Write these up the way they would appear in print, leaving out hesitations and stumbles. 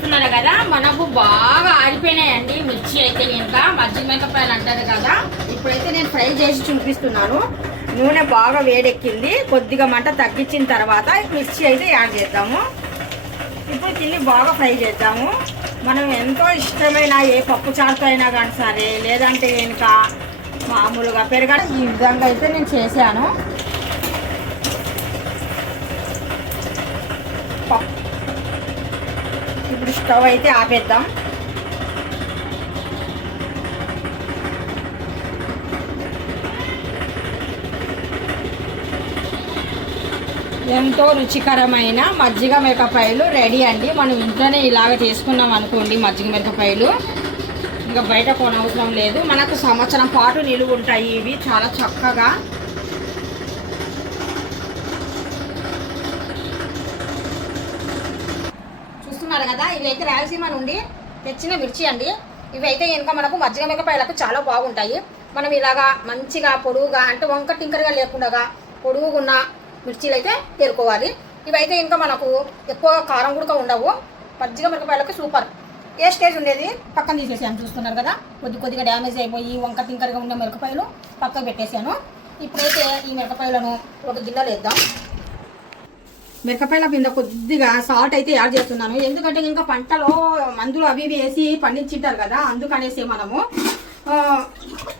చూస్తున్నారు కదా, మనకు బాగా ఆరిపోయినాయండి మిర్చి అయితే. ఇంకా మజ్జిగ మిరపకాయలు అంటారు కదా. ఇప్పుడైతే నేను ఫ్రై చేసి చూపిస్తున్నాను. నూనె బాగా వేడెక్కింది. కొద్దిగా మంట తగ్గించిన తర్వాత మిర్చి అయితే యాడ్ చేద్దాము. ఇప్పుడు దీన్ని బాగా ఫ్రై చేద్దాము. మనం ఎంతో ఇష్టమైన ఏ పప్పు చారుతో అయినా కానీ సరే, లేదంటే ఇంకా మామూలుగా పెరగడం ఈ విధంగా అయితే నేను చేశాను. ఇప్పుడు స్టవ్ అయితే ఆపేద్దాం. ఎంతో రుచికరమైన మజ్జిగ మిరపకాయలు రెడీ అండి. మనం ఇంట్లోనే ఇలాగ చేసుకున్నాం అనుకోండి మజ్జిగ మిరపకాయలు, ఇంకా బయట కొనవసరం లేదు. మనకు సంవత్సరం పాటు నిలువ ఉంటాయి ఇవి చాలా చక్కగా. చూస్తున్నారు కదా, ఇవైతే రాయలసీమ నుండి తెచ్చిన మిర్చి అండి. ఇవైతే ఇంకా మనకు మజ్జిగ మిరపకాయలకు చాలా బాగుంటాయి. మనం ఇలాగా మంచిగా పొడువుగా, అంటే వంక టింకరగా లేకుండా పొడుగున్న మిర్చీలు అయితే తెరుకోవాలి. ఇవైతే ఇంకా మనకు ఎక్కువ కారం కూడా ఉండవు. మజ్జిగ మిరపకాయలకు సూపర్. ఏ స్టేజ్ ఉండేది పక్కన తీసేసాను. చూస్తున్నారు కదా, కొద్దిగా డ్యామేజ్ అయిపోయి వంక టింకరగా ఉన్న మిరపకాయలు పక్కకు పెట్టేశాను. ఇప్పుడైతే ఈ మిరపకాయలను ఒక గిన్నెలో వేద్దాం. మిరపకాయల కింద కొద్దిగా సాల్ట్ అయితే యాడ్ చేస్తున్నాను. ఎందుకంటే ఇంకా పంటలో మందులు అవి వేసి పండించింటారు కదా, అందుకనేసి మనము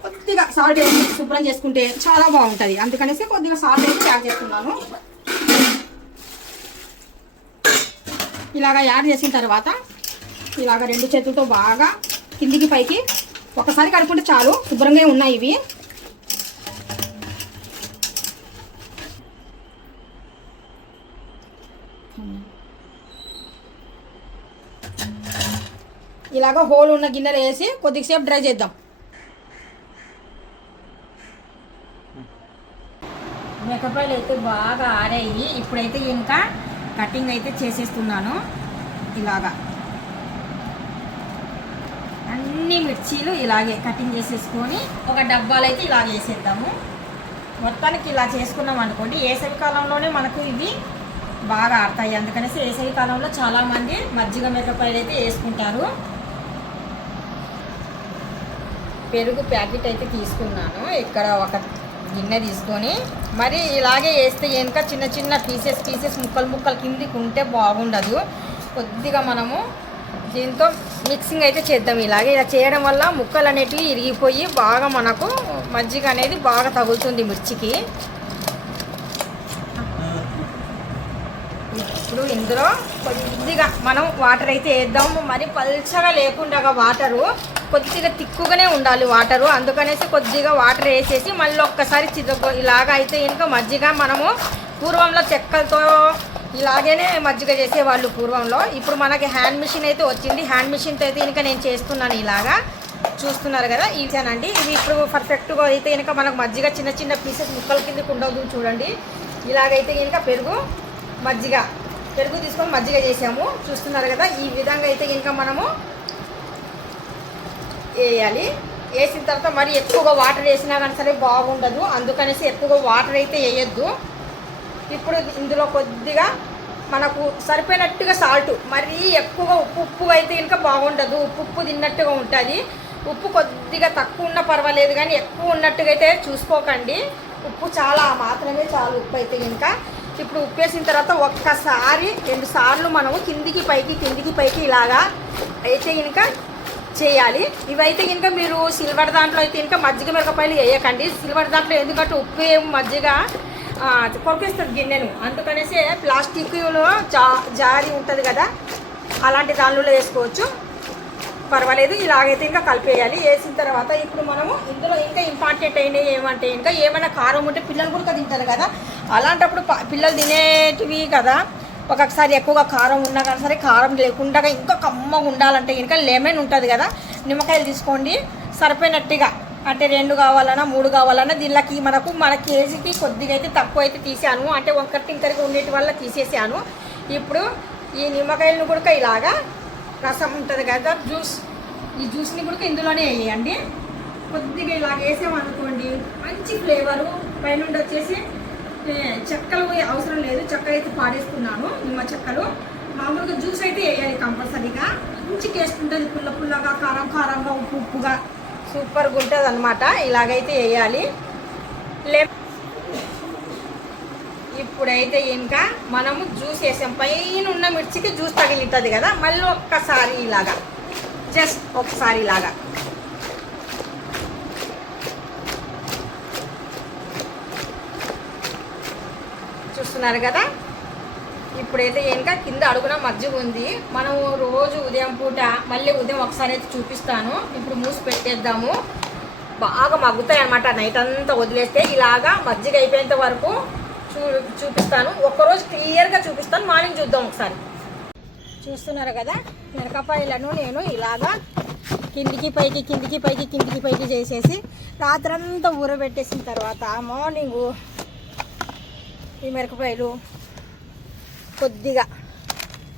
కొద్దిగా సాల్ట్ వేసి శుభ్రం చేసుకుంటే చాలా బాగుంటుంది. అందుకనేసి కొద్దిగా సాల్ట్ అయితే యాడ్ చేస్తున్నాను. ఇలాగా యాడ్ చేసిన తర్వాత ఇలాగ రెండు చేతులతో బాగా కిందికి పైకి ఒకసారి కడుపుకుంటే చాలు. శుభ్రంగా ఉన్నాయి ఇవి. ఇలాగ హోల్ ఉన్న గిన్నెలు వేసి కొద్దిసేపు డ్రై చేద్దాం. మిరపకాయలు అయితే బాగా ఆరాయి. ఇప్పుడైతే ఇంకా కటింగ్ అయితే చేసేస్తున్నాను. ఇలాగా అన్ని మిర్చీలు ఇలాగే కటింగ్ చేసేసుకొని ఒక డబ్బాలు అయితే ఇలా వేసేద్దాము. మొత్తానికి ఇలా చేసుకున్నాం అనుకోండి, వేసవి కాలంలోనే మనకు ఇవి బాగా ఆడతాయి. అందుకనేసి వేసవి కాలంలో చాలామంది మజ్జిగ మిరపకాయలు అయితే వేసుకుంటారు. పెరుగు ప్యాకెట్ అయితే తీసుకున్నాను. ఇక్కడ ఒక గిన్నె తీసుకొని మరి ఇలాగే వేస్తే ఇంకా చిన్న చిన్న పీసెస్ ముక్కలు కిందికి ఉంటే బాగుండదు. కొద్దిగా మనము దీంతో మిక్సింగ్ అయితే చేద్దాం. ఇలాగే ఇలా చేయడం వల్ల ముక్కలు అనేటివి ఇరిగిపోయి బాగా మనకు మజ్జిగ అనేది బాగా తగులుతుంది మిర్చికి. ఇప్పుడు ఇందులో కొద్దిగా మనం వాటర్ అయితే వేద్దాము. మరి పల్చగా లేకుండా వాటరు కొద్దిగా తిక్కుగానే ఉండాలి వాటరు. అందుకనేసి కొద్దిగా వాటర్ వేసేసి మళ్ళీ ఒక్కసారి ఇలాగ అయితే ఇంకా మజ్జిగ మనము పూర్వంలో చెక్కలతో ఇలాగనే మజ్జిగ చేసేవాళ్ళు పూర్వంలో. ఇప్పుడు మనకి హ్యాండ్ మిషన్ అయితే వచ్చింది. హ్యాండ్ మిషన్తో అయితే ఇంకా నేను చేస్తున్నాను. ఇలాగా చూస్తున్నారు కదా, ఇదేనండి. ఇది ఇప్పుడు పర్ఫెక్ట్గా అయితే ఇంకా మనకు మజ్జిగ చిన్న చిన్న పీసెస్ ముక్కల కిందకి ఉండదు. చూడండి, ఇలాగైతే ఇంకా పెరుగు తీసుకొని మజ్జిగ చేసాము. చూస్తున్నారు కదా, ఈ విధంగా అయితే ఇంకా మనము వేయాలి. వేసిన తర్వాత మరి ఎక్కువగా వాటర్ వేసినా కానీ సరే బాగుండదు. అందుకనేసి ఎక్కువగా వాటర్ అయితే వేయొద్దు. ఇప్పుడు ఇందులో కొద్దిగా మనకు సరిపోయినట్టుగా సాల్ట్, మరీ ఎక్కువగా ఉప్పు అయితే ఇంకా బాగుండదు. ఉప్పు తిన్నట్టుగా ఉంటుంది. ఉప్పు కొద్దిగా తక్కువ ఉన్నా పర్వాలేదు, కానీ ఎక్కువ ఉన్నట్టుగా అయితే చూసుకోకండి. ఉప్పు చాలా మాత్రమే చాలు ఉప్పు అయితే ఇంకా. ఇప్పుడు ఉప్పు వేసిన తర్వాత ఒక్కసారి 2 సార్లు మనము కిందికి పైకి ఇలాగా అయితే ఇంకా చేయాలి. ఇవైతే ఇంకా మీరు సిల్వర్ దాంట్లో అయితే ఇంకా మజ్జిగ మిరపకాయలు వేయకండి. సిల్వర్ దాంట్లో ఎందుకంటే ఉప్పు మజ్జిగ కొరికేస్తుంది గిన్నెను. అందుకనేసి ప్లాస్టిక్లో జారి ఉంటుంది కదా, అలాంటి దానిలో వేసుకోవచ్చు, పర్వాలేదు. ఇలాగైతే ఇంకా కలిపేయాలి. వేసిన తర్వాత ఇప్పుడు మనము ఇందులో ఇంకా ఇంపార్టెంట్ అయినవి ఏమంటే ఇంకా ఏమైనా కారం ఉంటే పిల్లలు కూడా తింటారు కదా, అలాంటప్పుడు పిల్లలు తినేటివి కదా, ఒక్కొక్కసారి ఎక్కువగా కారం ఉన్నా కానీ సరే కారం లేకుండా ఇంకా కమ్మగా ఉండాలంటే ఇంకా లెమన్ ఉంటుంది కదా, నిమ్మకాయలు తీసుకోండి సరిపోయినట్టుగా. అంటే 2 కావాలన్నా 3 కావాలన్నా దీనికి మన కేజీకి కొద్దిగా అయితే తక్కువ అయితే తీసాను. అంటే ఒకటి ఇంకరికి ఉండేటి వల్ల తీసేసాను. ఇప్పుడు ఈ నిమ్మకాయలను కూడా ఇలాగా రసం ఉంటుంది కదా, ఈ జ్యూస్ని కూడా ఇందులోనే వేయండి. కొద్దిగా ఇలా వేసామనుకోండి మంచి ఫ్లేవరు. పైనుండి వచ్చేసి చెక్కలు అవసరం లేదు, చెక్క అయితే పాడేసుకున్నాను, నిమ్మ చెక్కలు. మామూలుగా జ్యూస్ అయితే వేయాలి కంపల్సరీగా. మంచి టేస్ట్ ఉంటుంది, పుల్ల పుల్లగా, కారం కారంగా, ఉప్పు ఉప్పుగా సూపర్గా ఉంటుంది అనమాట. ఇలాగైతే వేయాలి. ఇప్పుడైతే ఇంకా మనము జ్యూస్ వేసాం, పైన ఉన్న మిర్చికి జ్యూస్ తగిలింటుంది కదా, మళ్ళీ ఒక్కసారి ఇలాగా జస్ట్ ఒకసారి ఇలాగా చూస్తున్నారు కదా. ఇప్పుడైతే ఇంకా కింద అడుగున మజ్జిగ ఉంది. మనం రోజు ఉదయం పూట మళ్ళీ ఉదయం ఒకసారి అయితే చూపిస్తాను. ఇప్పుడు మూసి పెట్టేద్దాము. బాగా మగ్గుతాయి అన్నమాట. నైట్ అంతా వదిలేస్తే ఇలాగా మజ్జిగ అయిపోయేంత వరకు చూపిస్తాను. ఒక్కరోజు క్లియర్గా చూపిస్తాను, మార్నింగ్ చూద్దాం ఒకసారి. చూస్తున్నారు కదా, మిరపకాయలను నేను ఇలాగా కిందికి పైకి కిందికి పైకి కిందికి పైకి చేసేసి రాత్రంతా ఊరబెట్టేసిన తర్వాత మార్నింగు ఈ మిరపకాయలు కొద్దిగా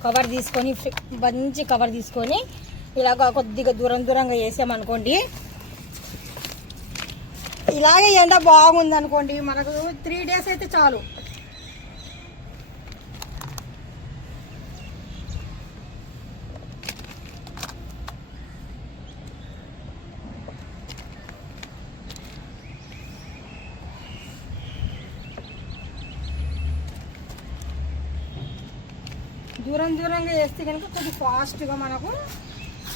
కవర్ తీసుకొని, మంచి కవర్ తీసుకొని ఇలాగ కొద్దిగా దూరంగా వేసామనుకోండి, ఇలాగే ఎండ బాగుందనుకోండి, మనకు 3 days అయితే చాలు. దూరంగా వేస్తే కనుక కొద్దిగా ఫాస్ట్గా మనకు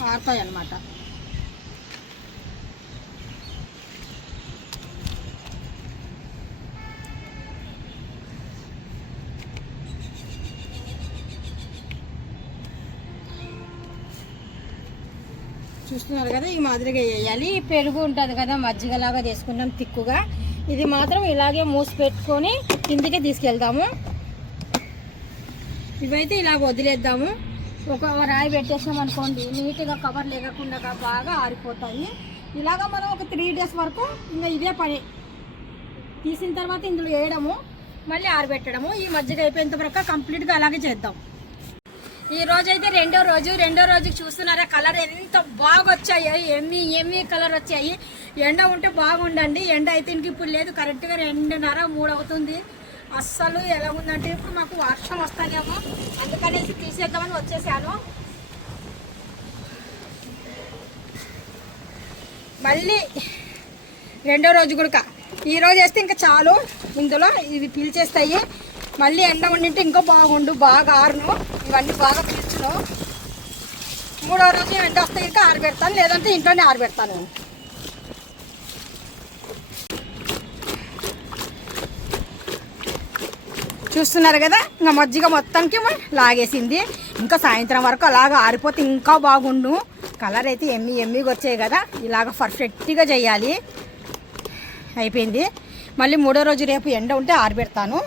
ఆరుతాయి అన్నమాట. చూస్తున్నారు కదా, ఈ మాదిరిగా వేయాలి. పెరుగు ఉంటుంది కదా, మజ్జిగలాగా చేసుకున్నాం తిక్కుగా. ఇది మాత్రం ఇలాగే మూసి పెట్టుకొని కిందికి తీసుకెళ్తాము. ఇవైతే ఇలాగ వదిలేద్దాము. ఒక రాయి పెట్టేసాం అనుకోండి, నీట్గా కవర్ లేకుండా బాగా ఆరిపోతాయి. ఇలాగ మనం ఒక 3 days వరకు ఇంకా ఇదే పని. తీసిన తర్వాత ఇందులో వేయడము, మళ్ళీ ఆరబెట్టడము. ఈ మజ్జిగ అయిపోయేంత వరకు కంప్లీట్గా అలాగే చేద్దాం. ఈ రోజు అయితే రెండో రోజు చూస్తున్నారా, కలర్ ఎంత బాగా వచ్చాయి. ఎమ్మి కలర్ వచ్చాయి. ఎండ ఉంటే బాగుండండి. ఎండ అయితే ఇంక ఇప్పుడు లేదు, కరెక్ట్గా 2:30-3 అవుతుంది. అస్సలు ఎలా ఉందంటే ఇప్పుడు మాకు వర్షం వస్తానేమో, అందుకనేసి తీసేద్దామని వచ్చేసాను. మళ్ళీ రెండో రోజు కూడా ఈరోజు వేస్తే ఇంకా చాలు, ఇందులో ఇవి పీల్చేస్తాయి. మళ్ళీ ఎండ ఉండింటే ఇంకా బాగుండు, బాగా ఆరును, ఇవన్నీ బాగా పీల్చును. 3వ రోజు ఎండ వస్తే ఇంకా ఆరబెడతాను, లేదంటే ఇంట్లోనే ఆరబెడతాను. చూస్తున్నారు కదా, ఇంకా మజ్జిగ మొత్తానికి లాగేసింది. ఇంకా సాయంత్రం వరకు అలాగ ఆరిపోతే ఇంకా బాగుండు. కలర్ అయితే ఎమ్మిగా వచ్చాయి కదా, ఇలాగ పర్ఫెక్ట్గా చేయాలి. అయిపోయింది. మళ్ళీ 3వ రోజు రేపు ఎండ ఉంటే ఆరబెడతాను.